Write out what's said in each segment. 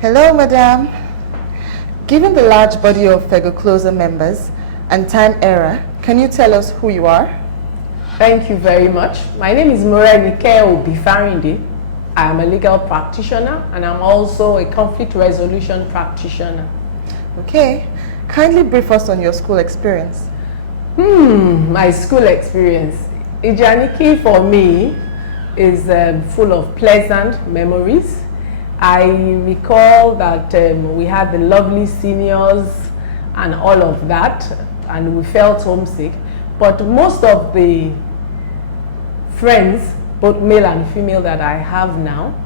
Hello, Madam. Given the large body of FEGOCLOSA members and time era, can you tell us who you are? Thank you very much. My name is Morenike Obi-Farinde. I am a legal practitioner and I'm also a conflict resolution practitioner. Okay. Kindly brief us on your school experience. My school experience. Ijanikin for me is full of pleasant memories. I recall that we had the lovely seniors and all of that, and we felt homesick. But most of the friends, both male and female, that I have now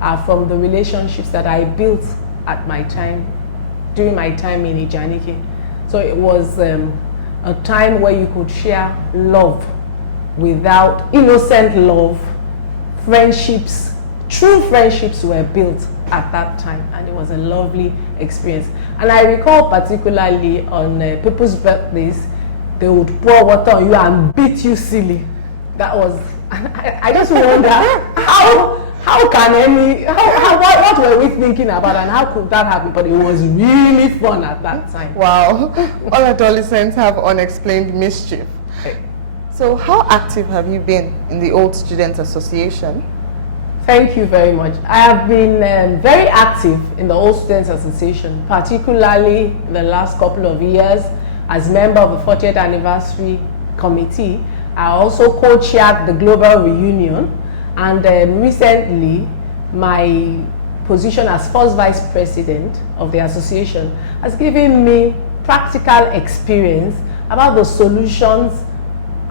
are from the relationships that I built at my time, during my time in Ijanikin. So it was a time where you could share love without innocent love. Friendships, true friendships were built at that time, and it was a lovely experience. And I recall particularly on people's birthdays, they would pour water on you and beat you silly. That was, I just wonder how can what were we thinking about and how could that happen? But it was really fun at that time. Wow, all adolescents have unexplained mischief. So how active have you been in the Old Students Association? Thank you very much. I have been very active in the Old Students Association, particularly in the last couple of years as member of the 40th anniversary committee. I also co-chaired the global reunion, and recently my position as first vice president of the association has given me practical experience about the solutions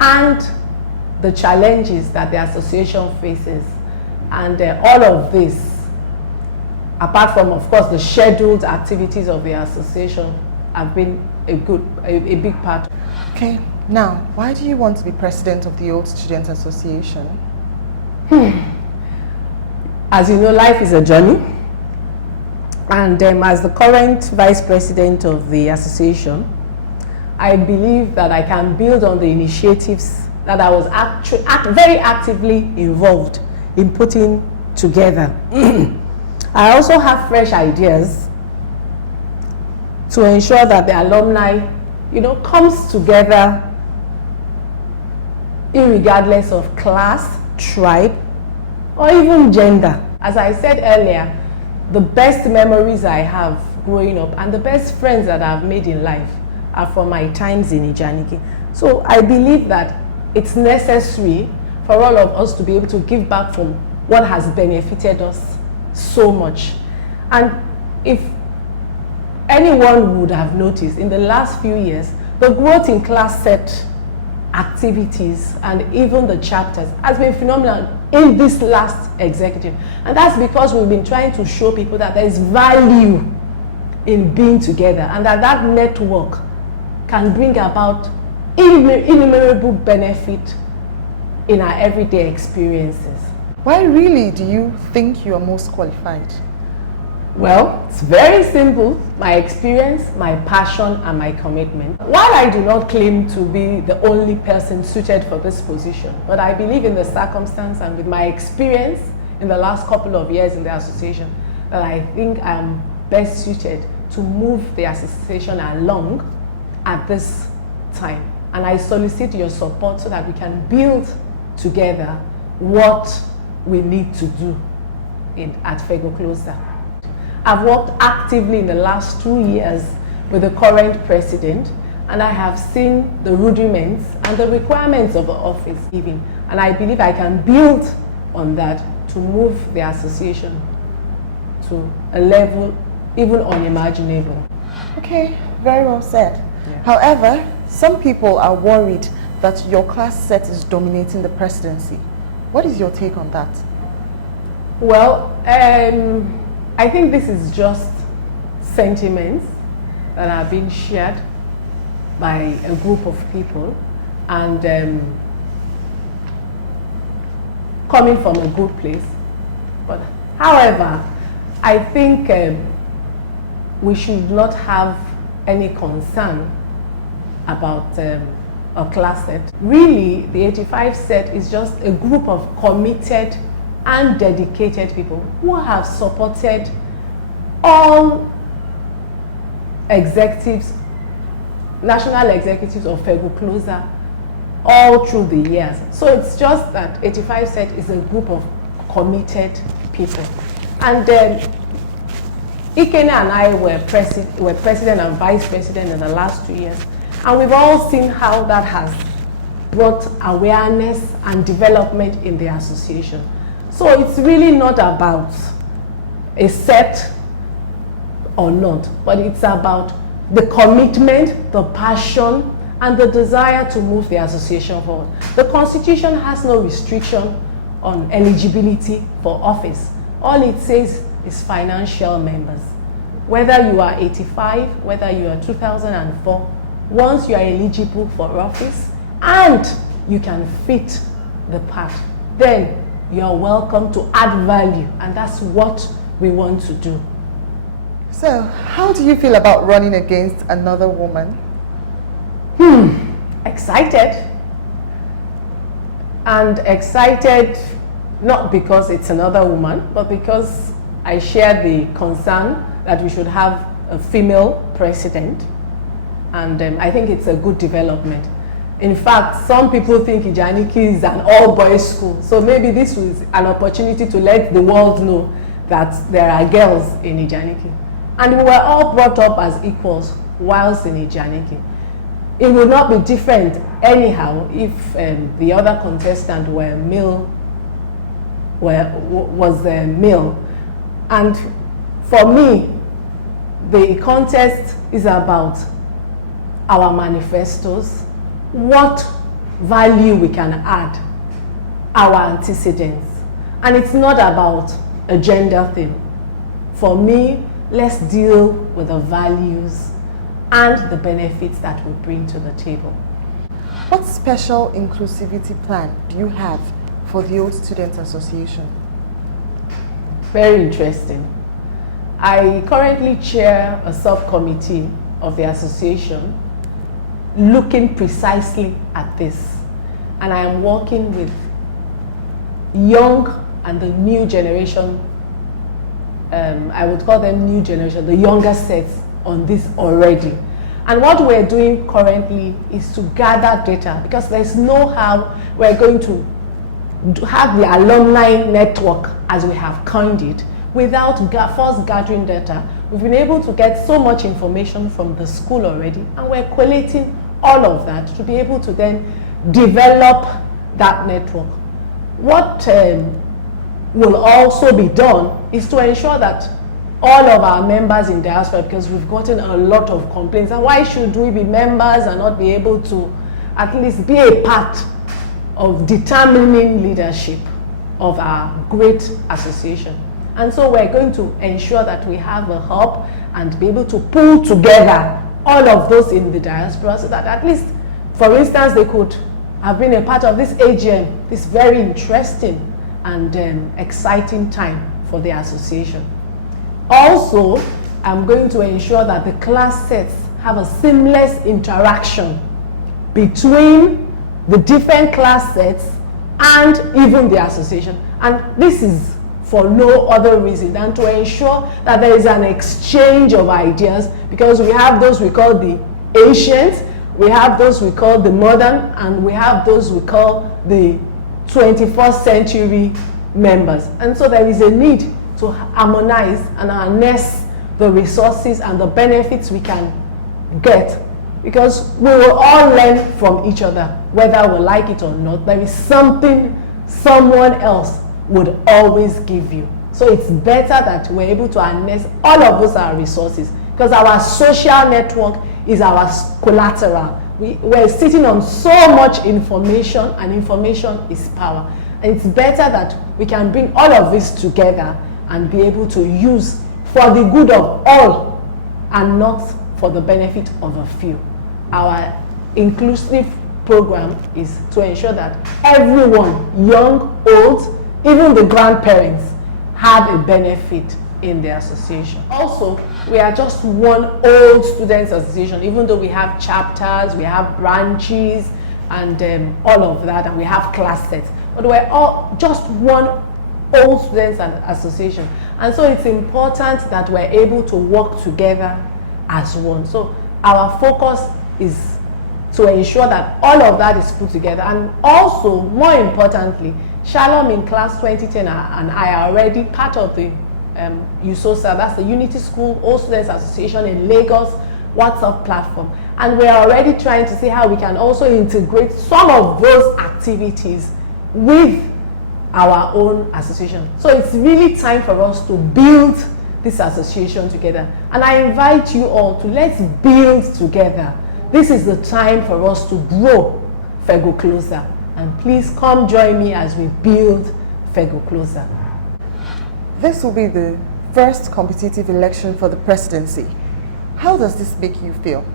and the challenges that the association faces. And all of this, apart from, of course, the scheduled activities of the association, have been a big part. Okay, now, why do you want to be president of the Old Students Association? As you know, life is a journey. And as the current vice president of the association, I believe that I can build on the initiatives that I was very actively involved in putting together. I also have fresh ideas to ensure that the alumni, comes together irregardless of class, tribe, or even gender. As I said earlier, the best memories I have growing up and the best friends that I've made in life are from my times in Ijanikin. So I believe that it's necessary for all of us to be able to give back from what has benefited us so much. And if anyone would have noticed, in the last few years, the growth in class set activities and even the chapters has been phenomenal in this last executive. And that's because we've been trying to show people that there is value in being together and that network can bring about innumerable benefit in our everyday experiences. Why really do you think you are most qualified? Well, it's very simple. My experience, my passion, and my commitment. While I do not claim to be the only person suited for this position, but I believe in the circumstance and with my experience in the last couple of years in the association, that I think I'm best suited to move the association along at this time. And I solicit your support so that we can build together what we need to do at FEGOCLOSA. I've worked actively in the last 2 years with the current president, and I have seen the rudiments and the requirements of the office even. And I believe I can build on that to move the association to a level even unimaginable. Okay, very well said. Yeah. However, some people are worried that your class set is dominating the presidency. What is your take on that? Well, I think this is just sentiments that are being shared by a group of people and coming from a good place. But however, I think we should not have any concern about a class set. Really, the 85 set is just a group of committed and dedicated people who have supported all executives, national executives of FEGOCLOSA, all through the years. So it's just that 85 Set is a group of committed people. And Ikene and I were president and vice president in the last 2 years. And we've all seen how that has brought awareness and development in the association. So it's really not about a set or not, but it's about the commitment, the passion, and the desire to move the association forward. The Constitution has no restriction on eligibility for office. All it says is financial members. Whether you are 85, whether you are 2004, once you are eligible for office and you can fit the part, then you are welcome to add value, and that's what we want to do. So, how do you feel about running against another woman? Excited. And excited not because it's another woman, but because I share the concern that we should have a female president. And I think it's a good development. In fact, some people think Ijanikin is an all-boys school. So maybe this was an opportunity to let the world know that there are girls in Ijanikin. And we were all brought up as equals whilst in Ijanikin. It would not be different anyhow if the other contestant were male, was male. And for me, the contest is about our manifestos, what value we can add, our antecedents. And it's not about a gender thing. For me, let's deal with the values and the benefits that we bring to the table. What special inclusivity plan do you have for the Old Students Association? Very interesting. I currently chair a subcommittee of the association looking precisely at this. And I am working with young and the new generation, I would call them new generation, the younger sets on this already. And what we're doing currently is to gather data, because there's no how we're going to have the alumni network, as we have coined it, without first gathering data. We've been able to get so much information from the school already, and we're collating all of that to be able to then develop that network. What will also be done is to ensure that all of our members in diaspora, because we've gotten a lot of complaints, and why should we be members and not be able to at least be a part of determining leadership of our great association. And so we're going to ensure that we have a hub and be able to pull together all of those in the diaspora, so that at least, for instance, they could have been a part of this AGM, this very interesting and exciting time for the association. Also, I'm going to ensure that the class sets have a seamless interaction between the different class sets and even the association. And this is for no other reason than to ensure that there is an exchange of ideas, because we have those we call the ancient, we have those we call the modern, and we have those we call the 21st century members. And so there is a need to harmonize and harness the resources and the benefits we can get, because we will all learn from each other, whether we like it or not. There is something someone else would always give you. So it's better that we're able to harness all of those our resources, because our social network is our collateral. We're sitting on so much information, and information is power. And it's better that we can bring all of this together and be able to use for the good of all and not for the benefit of a few. Our inclusive program is to ensure that everyone, young, old, even the grandparents, have a benefit in the association. Also, we are just one old students association, even though we have chapters, we have branches, and all of that, and we have class sets. But we're all just one Old Students Association. And so it's important that we're able to work together as one. So our focus is to ensure that all of that is put together. And also, more importantly, Shalom in class 2010 and I are already part of the USOSA, that's the Unity School Old Students Association in Lagos WhatsApp platform. And we are already trying to see how we can also integrate some of those activities with our own association. So it's really time for us to build this association together. And I invite you all to let's build together. This is the time for us to grow FEGOCLOSA. And please come join me as we build FEGOCLOSA. This will be the first competitive election for the presidency. How does this make you feel?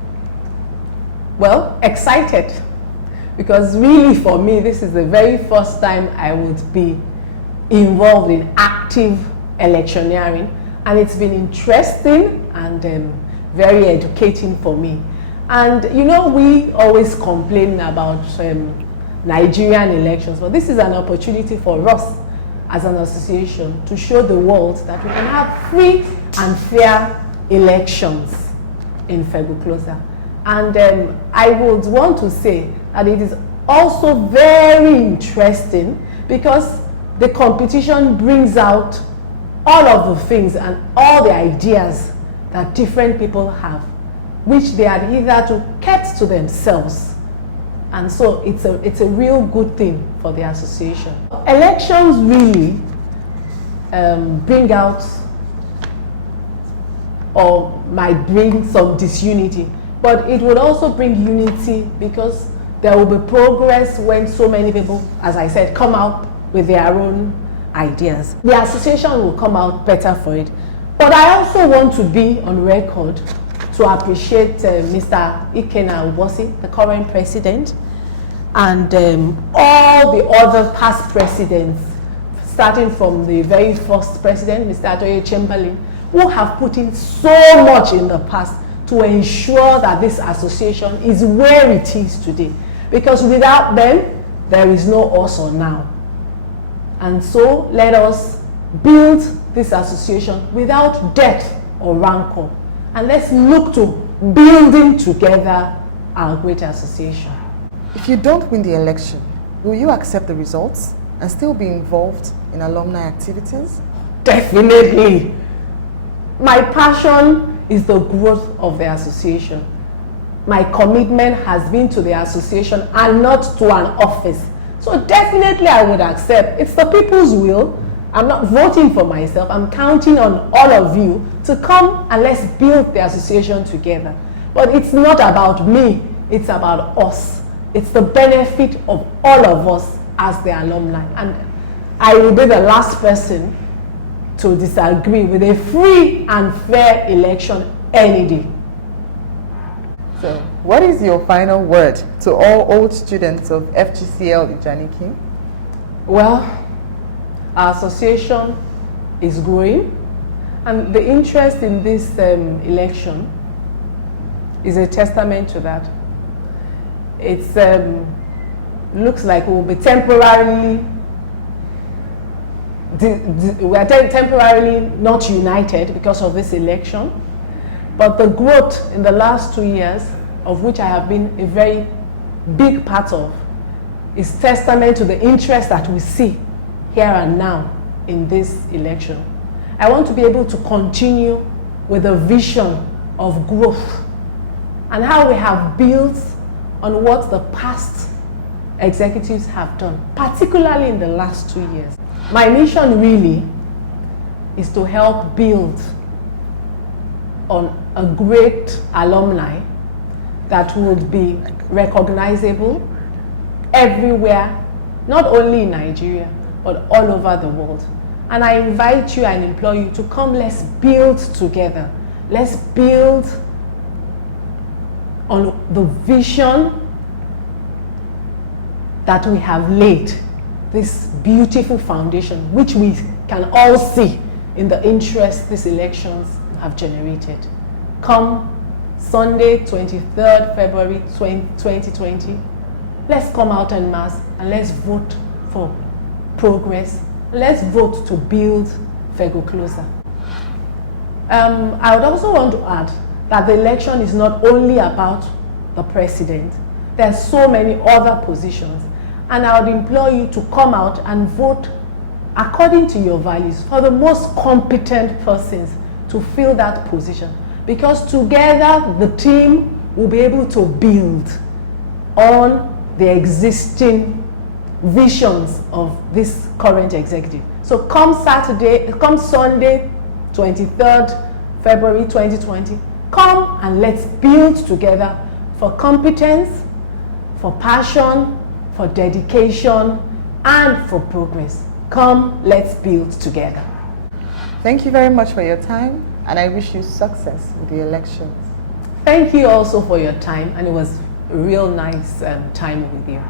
Well, excited. Because really for me, this is the very first time I would be involved in active electioneering. And it's been interesting and very educating for me. And you know, we always complain about Nigerian elections, but this is an opportunity for us as an association to show the world that we can have free and fair elections in FEGOCLOSA. And I would want to say that it is also very interesting because the competition brings out all of the things and all the ideas that different people have, which they had hitherto kept to themselves. And so it's a real good thing for the association. Elections really bring out or might bring some disunity, but it would also bring unity because there will be progress when so many people, as I said, come out with their own ideas. The association will come out better for it. But I also want to be on record to appreciate Mr. Ijanikin, the current president, and all the other past presidents, starting from the very first president, Mr. Adoye Chamberlain, who have put in so much in the past to ensure that this association is where it is today. Because without them, there is no us or now. And so let us build this association without debt or rancor. And let's look to building together our great association. If you don't win the election, will you accept the results and still be involved in alumni activities? Definitely. My passion is the growth of the association. My commitment has been to the association and not to an office. So definitely I would accept. It's the people's will. I'm not voting for myself. I'm counting on all of you to come and let's build the association together. But it's not about me. It's about us. It's the benefit of all of us as the alumni. And I will be the last person to disagree with a free and fair election any day. So, what is your final word to all old students of FGCL Ijanikin? Well, our association is growing, and the interest in this election is a testament to that. It looks like we'll be temporarily temporarily not united because of this election, but the growth in the last 2 years, of which I have been a very big part of, is testament to the interest that we see here and now in this election. I want to be able to continue with a vision of growth and how we have built on what the past executives have done, particularly in the last 2 years. My mission really is to help build on a great alumni that would be recognizable everywhere, not only in Nigeria, but all over the world. And I invite you and implore you to come, let's build together. Let's build on the vision that we have laid, this beautiful foundation, which we can all see in the interest these elections have generated. Come Sunday, 23rd February 2020, let's come out en masse and let's vote for progress let's vote to build FEGOCLOSA. I would also want to add that the election is not only about the president. There are so many other positions, and I would implore you to come out and vote according to your values for the most competent persons to fill that position, because together the team will be able to build on the existing visions of this current executive. So come Sunday, 23rd February 2020, come and let's build together for competence, for passion, for dedication, and for progress. Come, let's build together. Thank you very much for your time, and I wish you success with the elections. Thank you also for your time, and it was a real nice time with you.